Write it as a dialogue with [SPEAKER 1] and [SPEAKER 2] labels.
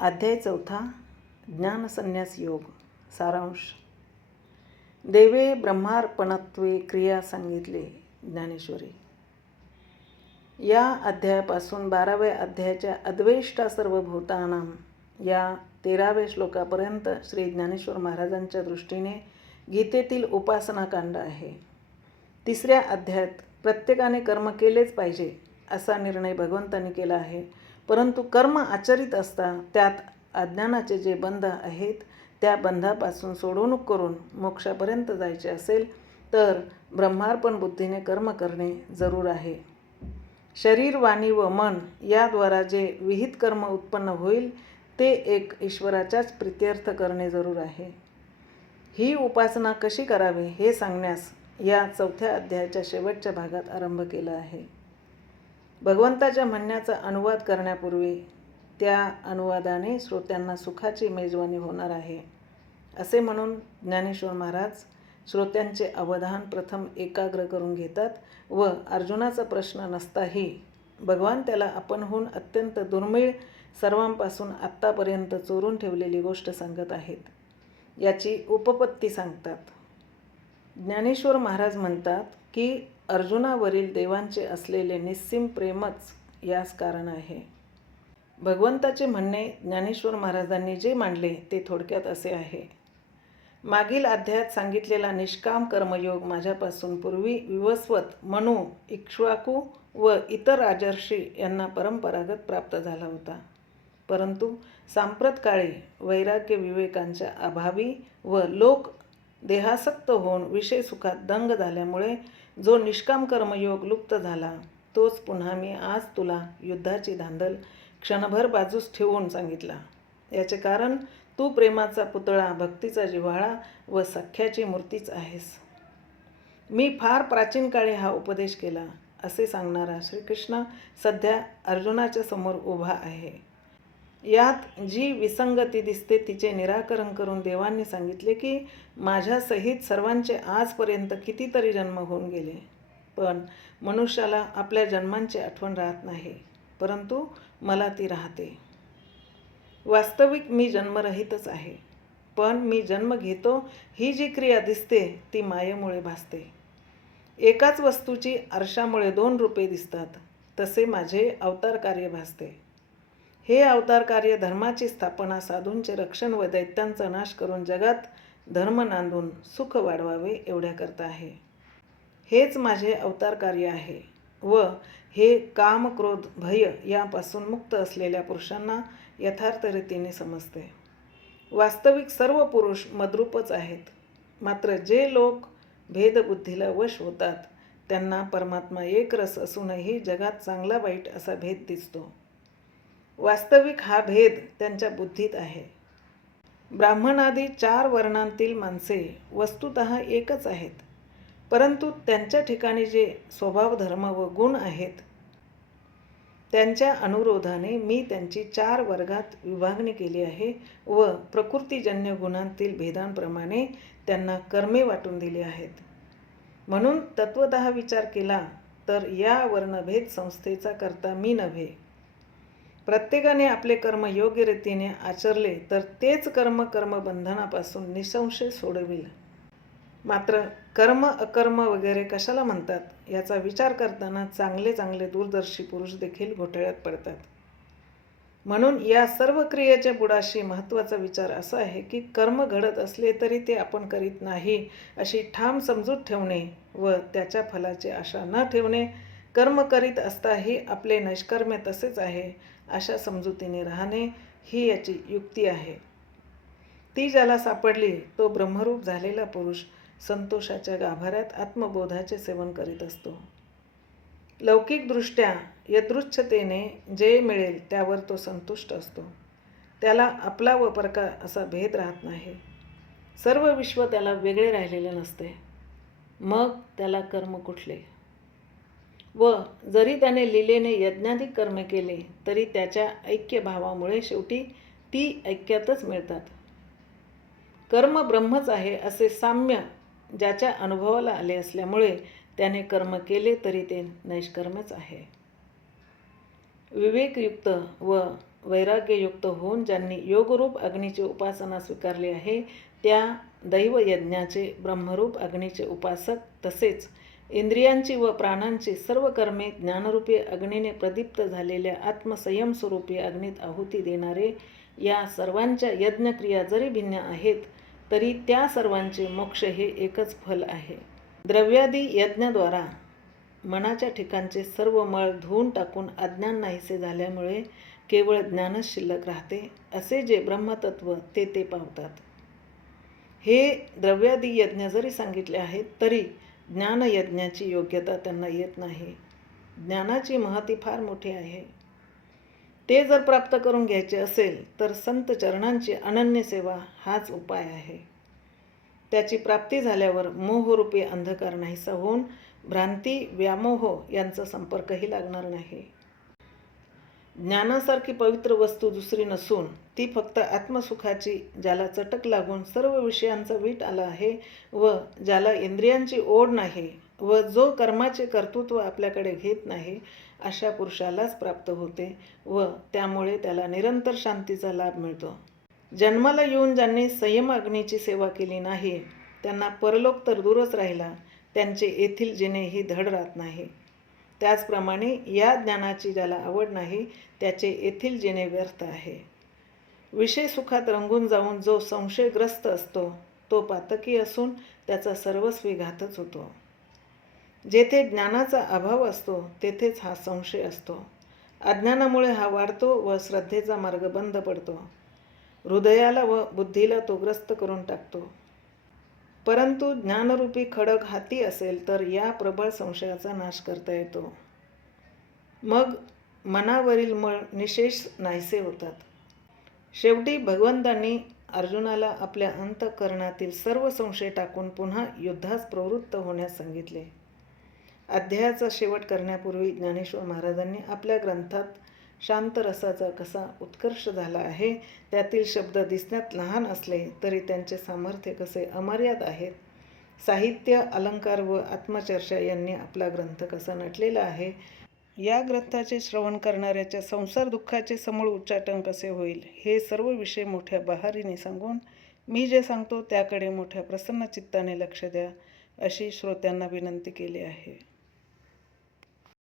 [SPEAKER 1] अध्याय चौथा ज्ञानसन्यास योग सारांश. देवे ब्रह्मार्पणत्वे क्रिया सांगितले ज्ञानेश्वरी. या अध्यायापासून बाराव्या अध्यायाच्या अद्वेष्टा सर्वभूतानां या तेराव्या श्लोकापर्यंत श्री ज्ञानेश्वर महाराजांच्या दृष्टीने गीतेतील उपासनाकांड आहे. तिसऱ्या अध्यायात प्रत्येकाने कर्म केलेच पाहिजे असा निर्णय भगवंतांनी केला आहे. परंतु कर्म आचरित असता त्यात अज्ञानाचे जे बंध आहेत त्या बंधापासून सोडवणूक करून मोक्षापर्यंत जायचे असेल तर ब्रह्मार्पण बुद्धीने कर्म करणे जरूर आहे. शरीर वाणी व मन याद्वारा जे विहित कर्म उत्पन्न होईल ते एक ईश्वराच्याच प्रित्यर्थ करणे जरूर आहे. ही उपासना कशी करावी हे सांगण्यास या चौथ्या अध्यायाच्या शेवटच्या भागात आरंभ केला आहे. भगवंताच्या म्हणण्याचा अनुवाद करण्यापूर्वी त्या अनुवादाने श्रोत्यांना सुखाची मेजवानी होणार आहे असे म्हणून ज्ञानेश्वर महाराज श्रोत्यांचे अवधान प्रथम एकाग्र करून घेतात व अर्जुनाचा प्रश्न नसताही भगवान त्याला आपणहून अत्यंत दुर्मिळ सर्वांपासून आत्तापर्यंत चोरून ठेवलेली गोष्ट सांगत आहेत याची उपपत्ती सांगतात. ज्ञानेश्वर महाराज म्हणतात की अर्जुनावरील देवांचे असलेले निस्सीम प्रेमच यास कारण आहे. भगवंताचे म्हणणे ज्ञानेश्वर महाराजांनी जे मांडले ते थोडक्यात असे आहे. मागील अध्यायात सांगितलेला निष्काम कर्मयोग माझ्यापासून पूर्वी विवस्वत मनू इक्ष्वाकू व इतर राजर्षी यांना परंपरागत प्राप्त झाला होता. परंतु सांप्रत काळी वैराग्य विवेकांच्या अभावी व लोक देहासक्त होऊन विषय सुखात दंग झाल्यामुळे जो निष्काम कर्मयोग लुप्त झाला तोच पुन्हा मी आज तुला युद्धाची धांदल क्षणभर बाजूस ठेवून सांगितला. याचे कारण तू प्रेमाचा पुतळा भक्तीचा जिव्हाळा व सख्याची मूर्तीच आहेस. मी फार प्राचीन काळी हा उपदेश केला असे सांगणारा श्रीकृष्ण सध्या अर्जुनाच्या समोर उभा आहे. यात जी विसंगती दिसते तिचे निराकरण करून देवांनी सांगितले की माझ्यासहित सर्वांचे आजपर्यंत कितीतरी जन्म होऊन गेले पण मनुष्याला आपल्या जन्मांची आठवण राहत नाही परंतु मला ती राहते. वास्तविक मी जन्मरहितच आहे पण मी जन्म घेतो ही जी क्रिया दिसते ती मायेमुळे भासते. एकाच वस्तूची आरशामुळे दोन रूपे दिसतात तसे माझे अवतार कार्य भासते. हे अवतार कार्य धर्माची स्थापना साधूंचे रक्षण व दैत्यांचा नाश करून जगात धर्म नांदून सुख वाढवावे एवढ्याकरता आहे. हेच माझे अवतार कार्य आहे व हे काम क्रोध भय यापासून मुक्त असलेल्या पुरुषांना यथार्थ रीतीने समजते. वास्तविक सर्व पुरुष मद्रूपच आहेत. मात्र जे लोक भेदबुद्धीला वश होतात त्यांना परमात्मा एक रस असूनही जगात चांगला वाईट असा भेद दिसतो. वास्तविक हा भेद त्यांच्या बुद्धीत आहे. ब्राह्मणादी चार वर्णांतील माणसे वस्तुत एकच आहेत. परंतु त्यांच्या ठिकाणी जे स्वभाव धर्म व गुण आहेत त्यांच्या अनुरोधाने मी त्यांची चार वर्गात विभागणी केली आहे व प्रकृतीजन्य गुणांतील भेदांप्रमाणे त्यांना कर्मे वाटून दिली आहेत. म्हणून तत्वत विचार केला तर या वर्णभेद संस्थेचा करता मी नव्हे. प्रत्येकाने आपले कर्म योग्य रीतीने आचरले तर तेच कर्म कर्मबंधनापासून निसंशय सोडविल. मात्र कर्म अकर्म वगैरे कशाला म्हणतात? याचा विचार करताना चांगले चांगले दूरदर्शी पुरुष देखील घोटाळ्यात पडतात. म्हणून या सर्व क्रियेच्या बुडाशी महत्त्वाचा विचार असा आहे की कर्म घडत असले तरी ते आपण करीत नाही अशी ठाम समजूत ठेवणे व त्याच्या फलाची आशा न ठेवणे कर्म करीत असताही आपले नैष्कर्म्य तसेच आहे. अशा समजुतीने राहणे ही याची युक्ती आहे. ती ज्याला सापडली तो ब्रह्मरूप झालेला पुरुष संतोषाच्या गाभाऱ्यात आत्मबोधाचे सेवन करीत असतो. लौकिकदृष्ट्या यदृच्छतेने जे मिळेल त्यावर तो संतुष्ट असतो. त्याला आपला व परका असा भेद राहत नाही. सर्व विश्व त्याला वेगळे राहिलेले नसते. मग त्याला कर्म कुठले? व जरी त्याने लिलेने यज्ञाधिक कर्म केले तरी त्याच्या ऐक्यभावामुळे शेवटी ती ऐक्यातच मिळतात. कर्म ब्रह्मच आहे असे साम्य ज्याच्या अनुभवाला आले असल्यामुळे त्याने कर्म केले तरी ते नैष्कर्मच आहे. विवेकयुक्त व वैराग्ययुक्त होऊन ज्यांनी योगरूप अग्नीची उपासना स्वीकारली आहे त्या दैवयज्ञाचे ब्रह्मरूप अग्नीचे उपासक तसेच इंद्रियांची व प्राणांची सर्व कर्मे ज्ञानरूपी अग्नीने प्रदीप्त झालेल्या आत्मसंयमस्वरूपी अग्नीत आहुती देणारे या सर्वांच्या यज्ञक्रिया जरी भिन्न आहेत तरी त्या सर्वांचे मोक्ष हे एकच फल आहे. द्रव्यादी यज्ञाद्वारा मनाच्या ठिकाणचे सर्व मळ धुवून टाकून अज्ञान नाहीसे झाल्यामुळे केवळ ज्ञानच शिल्लक राहते असे जे ब्रह्मतत्व ते ते पावतात. हे द्रव्यादी यज्ञ जरी सांगितले आहेत तरी ज्ञानयज्ञाची योग्यता त्यांना येत नाही. ज्ञानाची महती फार मोठी आहे. ते जर प्राप्त करून घ्यायचे असेल तर संत चरणांची अनन्य सेवा हाच उपाय आहे. त्याची प्राप्ती झाल्यावर मोहरूपी अंधकार नाहीसा होऊन भ्रांती व्यामोह यांचा संपर्कही लागणार नाही. ज्ञानासारखी पवित्र वस्तू दुसरी नसून ती फक्त आत्मसुखाची ज्याला चटक लागून सर्व विषयांचा वीट आला आहे व ज्याला इंद्रियांची ओढ नाही व जो कर्माचे कर्तृत्व आपल्याकडे घेत नाही अशा पुरुषालाच प्राप्त होते व त्यामुळे त्याला निरंतर शांतीचा लाभ मिळतो. जन्माला येऊन ज्यांनी संयम अग्नीची सेवा केली नाही त्यांना परलोक तर दूरच राहिला त्यांचे येथील जिनेही धड राहत नाही. त्याचप्रमाणे या ज्ञानाची ज्याला आवड नाही त्याचे येथील जिने व्यर्थ आहे. विषय सुखात रंगून जाऊन जो संशयग्रस्त असतो तो पातकी असून त्याचा सर्वस्वी घातच होतो. जेथे ज्ञानाचा अभाव असतो तेथेच हा संशय असतो. अज्ञानामुळे हा वाढतो व श्रद्धेचा मार्ग बंद पडतो. हृदयाला व बुद्धीला तो ग्रस्त करून टाकतो. परंतु ज्ञानरूपी खडक हाती असेल तर या प्रबळ संशयाचा नाश करता येतो. मग मनावरील मळ निशेष नाहीसे होतात. शेवटी भगवंतांनी अर्जुनाला आपल्या अंतःकरणातील सर्व संशय टाकून पुन्हा युद्धास प्रवृत्त होण्यास सांगितले. अध्यायाचा शेवट करण्यापूर्वी ज्ञानेश्वर महाराजांनी आपल्या ग्रंथात शांत रसाचा कसा उत्कर्ष झाला आहे त्यातील शब्द दिसण्यात लहान असले तरी त्यांचे सामर्थ्य कसे अमर्याद आहेत? साहित्य अलंकार व आत्मचर्चा यांनी आपला ग्रंथ कसा नटलेला आहे? या ग्रंथाचे श्रवण करणाऱ्याच्या संसार दुःखाचे समूळ उच्चाटन कसे होईल हे सर्व विषय मोठ्या बहारीने सांगून मी जे सांगतो त्याकडे मोठ्या प्रसन्न चित्ताने लक्ष द्या अशी श्रोत्यांना विनंती केली आहे.